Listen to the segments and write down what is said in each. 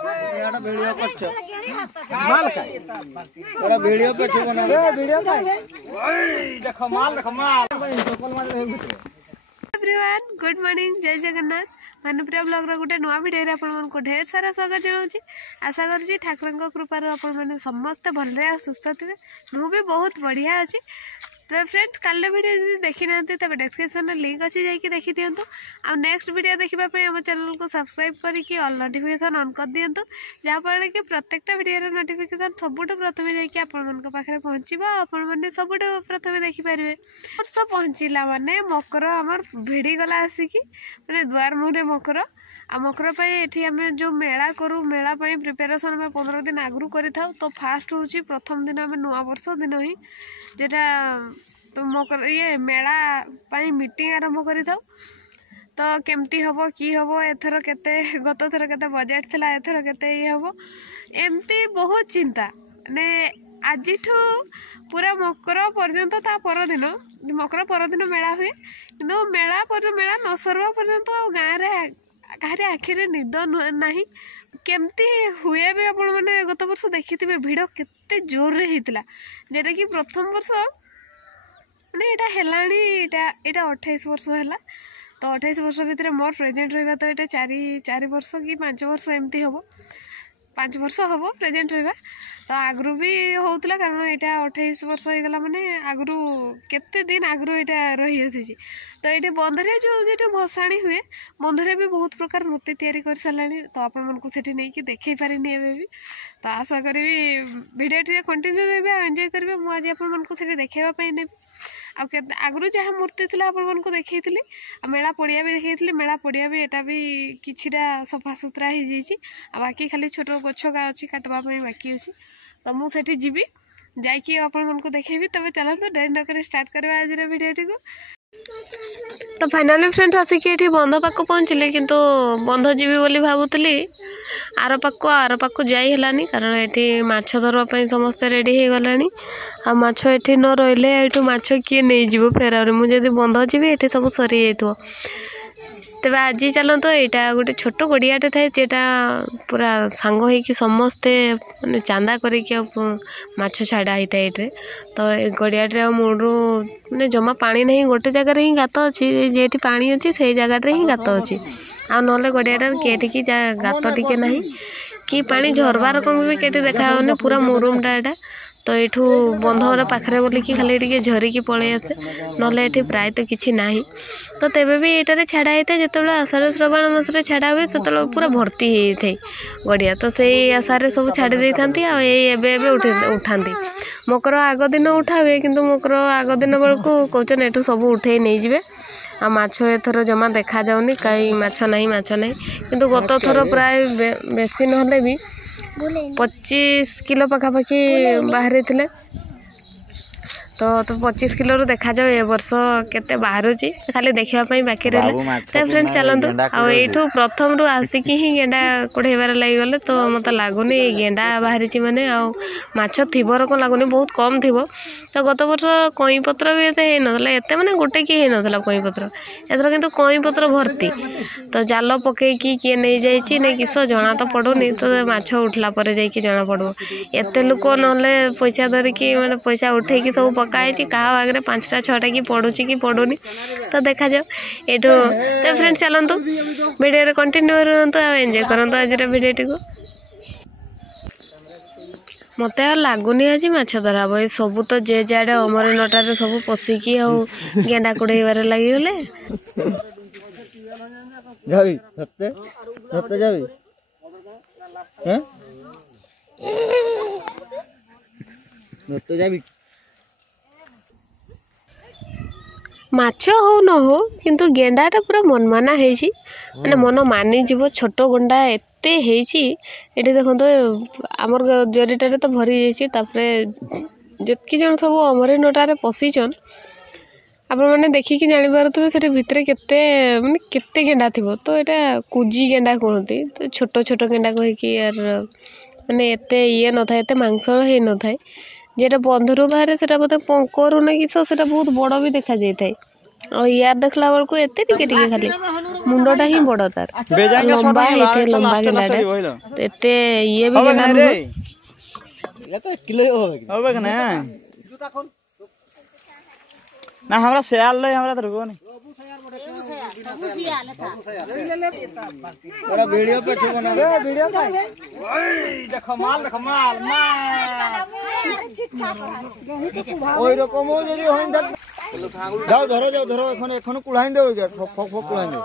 video करछ माल का पूरा वीडियो पे छु बना वीडियो का ओए देखो माल चप्पल माल एवरीवन गुड मॉर्निंग जय जगन्नाथ भानुप्रिया ब्लॉग रो गोटे नुआ वीडियो आपको ढेर सारा स्वागत जनाऊँगी आशा कर ठाकुर कृपार आपने समस्ते भलरे सुस्थ थे मुझे बहुत बढ़िया अच्छी तो फ्रेंड्स कल वीडियो जो देखी ना तब डिस्क्रिप्शन में लिंक अच्छी जाकि देखी दिंतु आ नेक्स्ट वीडियो देखापी आम चैनल को सब्सक्राइब करके ऑल नोटिफिकेशन ऑन कर दिंतु जहाँफल कि प्रत्येक वीडियो नोटिफिकेशन सबुठ प्रथम जाकि पाखे पहुँचो आपने सबुठ प्रथम देखिपारे वर्ष पहुँचला माने मकर आमर भिड़ी गला आसिकी मैंने दुआर मुहरे मकर आ मकर ये आम जो मेला करूँ मेला प्रिपेरेसन आम 15 दिन आगु कर तो फास्ट हूँ प्रथम दिन आम नुआ वर्ष दिन ही जेटा तो मकर ये मेला मीटिंग आरंभ कर तो केमती हम कि हम एथर केते गत थर केते बजेट थिला एथर केते ये हम एमती बहुत चिंता ने आज पूरा मकर पर्यंत ता परदिन मकर परदिन मेला हुए कि मेला पर मेला न सरवा पर्यंत गाँव कहार आखिरे निद ना केमती हुए भी आपण मैंने गत वर्ष देखी भिड़ केते जोर रे होता जेटा कि प्रथम वर्ष मैंने यहाँ 28 वर्ष है तो 28 वर्ष भितर मोर प्रेजेंट रहा तो ये 4 वर्ष कि 5 वर्ष एमती हम 5 वर्ष हम प्रेजेंट रहा तो आगु भी होता कारण यहाँ 28 वर्ष हो गला माने आगु केते दिन आगु यहाँ रही आसी तो ये बंधरे जो भसाणी हुए बंधरे भी बहुत प्रकार मूर्ति तैयारी कर सारा तो आपको नहीं देखे पारिनी एवं भी तो आशा करी भिडियो कंटिन्यू रही एंजॉय करेंगे मुझे आपको देखापी ने आगु जहाँ मूर्ति थी आपको देखी मेला पड़िया भी देखी मेला पड़िया भी यहाँ भी किछिटा सफा सुतरा हो जाइए बाकी खाली छोट गछ अच्छी काटवाई बाकी अच्छी तो मुझे जीवी जाकि आपको देखेबी तब चलते डेरी नक स्टार्ट करवा आज भिडियोटी को तो फाइनाली फ्रेंड्स आसिक ये बंध पाक पहुँचली किंतु बंध जीवी बोली भावुली आर पाक जाइलानी कारण ये माछ धरवाई समस्ते रेडी हो गला आ माछ ये न रही ये माछ किए नहीं जीव फेरार मुझे बंध जीवी ये सब सरी जाइए तेज आज चलते यहाँ गोटे छोट गड़ियाटे थाए जेटा पूरा सांग होइकी समस्ते माने चांदा करके माछ छाड़ा होता है ये तो ये गड़ियाटे मुड़ू मैंने जमा पानी नहीं गोटे जगार ही गात अच्छी जे पानी अच्छी से जगार ही गात अच्छी आ ना गड़ियाटार किए गात टिके ना कि पानी झरबार रकम भी केटी देखा पूरा मुरुमटा यहाँ तो यू बंध पाखे बोलिकी खाली टे झरिकी पलि आसे ना ये प्राय तो किसी ना तो तेबे भी यहाँ छाड़ा होता है जो आषाढ़ श्रावण मास छाड़ा हुए से पूरा भर्ती होता है गड़िया तो से आशार सब छाड़ी दे था उठा मकर आग दिन उठा हुए किंतु मकर आग दिन बेलू कौन एठू सब उठे नहीं जाए आ माछ एथर जमा देखा जाऊनी कहीं माछ नहीं किंतु गत थर प्राय बेसी ना भी 25 किलो पखापाखि बाहरी थे तो 25 किलो रू देखा जाओ ए वर्ष केते बाहर खाली देखापी बाकी रहा तो फ्रेंड्स चलतु आठू प्रथम रू आसिकी ही गेंडा कड़ेबार लगे तो मत लगुनि गेंडा बाहरी माने माछ थीब रकम लगुनि बहुत कम थी तो गत वर्ष कई पत्र भी एत मैंने गोटे किए ना कई पत्र एथर किंतु कई पत्र भर्ती तो जाल पकईकी किए नहीं जाइए नहीं किस जना तो पड़ूनी तो माछ उठला पर जाइए जना पड़ो एत लोक ना पैसा धरिकी मैंने पैसा उठेकी सब पकाई क्या आगे 5टा 6टा कि पड़ुची कि पड़ूनी तो देखा जाओ ये तो फ्रेंड्स चलतु वीडियो कंटिन्यू रुहतु एंजॉय करतु आज वीडियोटी को मत लगुनि आज माछ धराब ये सब तो जे जाड़े अमर नटारे सब पशिकी गेंडा कुड़ेबार लगिगले माछ हो न हो किंतु गेंडाटा पूरा मनमाना है माने मन मानी जीव छोट गंडा एते ये देखो आमर जरीटारे तो भरी जापर जितकी जन सब अमरी नटारे पशिचन आपण मैंने देखिकी जापारे से भितर केते माने केते गेंडा थी तो यहाँ कुजी गेंडा कहती तो छोट छोट गेंडा कहीकि यार माने एते ये न था मांसल हो न था जेटा बंधरू बाहर से बोधे पंकरू ना कि बहुत बड़ भी देखा जाए और यार देखला बेलू एते टिके टिके खाली मुंडटा ही बड़ तार लंबा है लंबा गेलाटा तो एते ये भी गेला रे ये तो 1 किलो होबे कि ना जूता खोल ना हमरा सेल ले हमरा तो रुको नहीं पूरा वीडियो पे छो बना वीडियो पे ओए देखो माल ओई रकम हो जदी होइन देख जाओ धरो एखन कुड़ाइन देओ के फक कुड़ाइन दे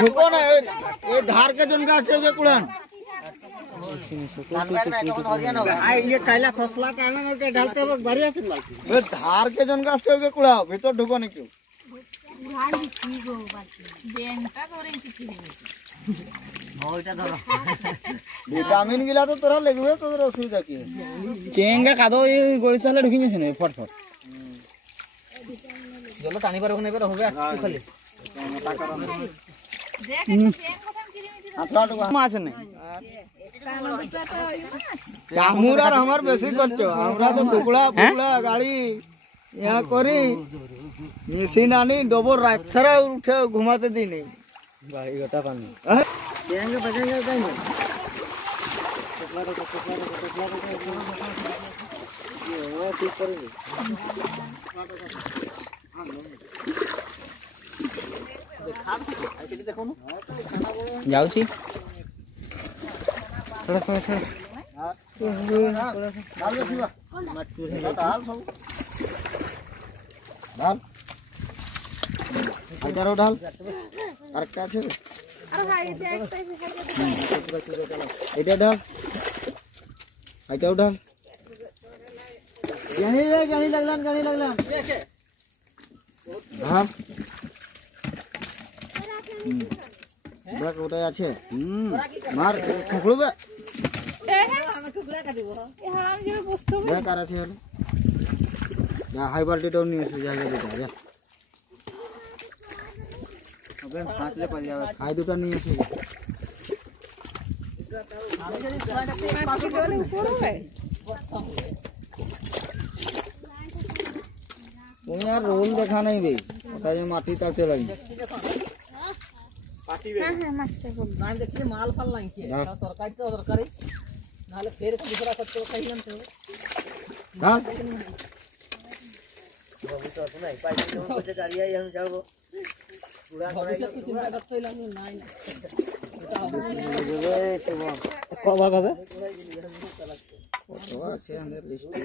रुको ना ये धार के जन गाछ के कुड़ान ये काला खसला काला के डालते वक्त बढ़िया से ये धार के जन गाछ के कुड़ाओ भीतर ढुको नहीं क्यों विटामिन गिला तो तोरा लगबे तो तोरा असुविधा की चेंगा कादो ये गोली साले ढुकी नहीं फट चलो टाणी पर नहीं पर होबे खाली माछ नहीं हमरा हमर बेसी करछो हमरा तो कुकुड़ा गाड़ी यहाँ करी मिसिन आनी डबो रात सारा उठे घुमाते दी नहीं गाड़ी गटा पानी केंगे बजेंगे कहीं ये वो ठीक करेंगे देखो ना जाऊ छी थोड़ा डाल लो शिवा डाल सब डाल इधर डाल और क्या छे अरे भाई इधर डाल इधर डाल गानी लगलान हाँ देख ওটা আছে মার খুকলবে দেখ আর আছে হলো যা হাই ভোল্টেজ নিয়ে এসে যা যা হবে ফাঁসলে পড়ে যাবে খাই দুটো নিয়ে এসে তুমি আর রোল দেখা নাই বে ওটা যে মাটি তাতে লাগি পাটি বে হ্যাঁ মাছটা বল না দেখছি মাল ফাল নাই কি তরকারি তো তরকারি নালে ফের दूसरा করতে কই জানতে হবে হ্যাঁ ভবিষ্যৎ নাই পাই যখন বসে দাঁড়িয়ে আমি যাব পুরা করে চিন্তা করতে হইলাম নাই এটা হবে এই তো কবা কবে কত আছে আমাদের লিস্টে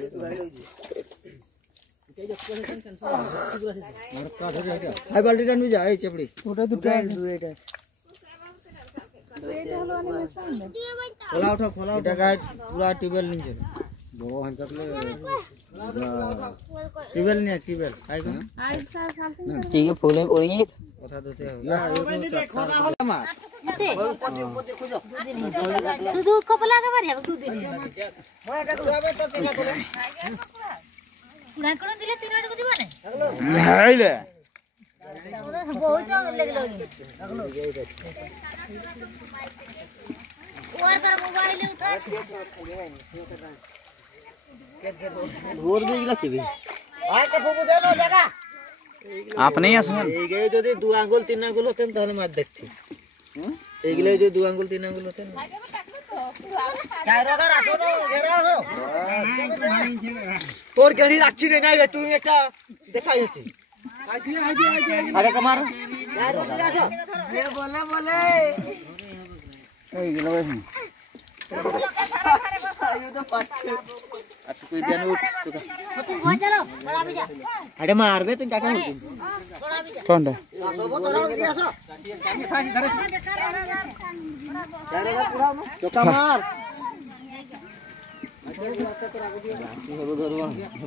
हाई वोल्टेज में जाए चपड़ी ওটা দুটো এটা হলো অ্যানিমেশন খোলা ওঠা গাইস পুরো টিবেল নিচে বড় হাঁটালে টিবেল নিয়ে টিবেল আই কোন ঠিক है फूल में ओढ़ेंगे কথা দিতে হবে না খোলা হলো মা শুধু কপলা কে বাড়ি দু দিন মোটা যাবে তো টিকা তোলে নাকড় দিলে 3 আড় দিব না হাইলে বহুত লাগলো ওর कर मोबाइल उठा ঘোর দিলা কিবি আর কে ফুবু দেলো জায়গা আপনি আসুন এইগে যদি 2 আঙ্গুল 3 আঙ্গুল হতেন তাহলে মার দেখছি এইগুলো যদি 2 আঙ্গুল 3 আঙ্গুল হতেন কায়রাদার আসো না ঘেরা হো তোর গাড়ি রাখছি না তুই একটা দেখাই হচ্ছে আরে কমার এ বলে এই গেল ভাই আইও তো পাচ্ছে আচ্ছা তুই দেন উঠ তুই ঘর চলো বড়া বিজা আরে মারবে তুই কাকা হচ্ছিস বড়া বিজা কোনটা আসো তোরা ওই আসো খাসি ধরে আরে পুরাও না চোকা মার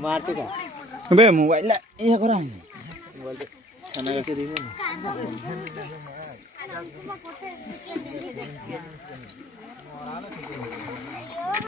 मार चुका बे मोबाइल ये करा मोबाइल खाना करके देखो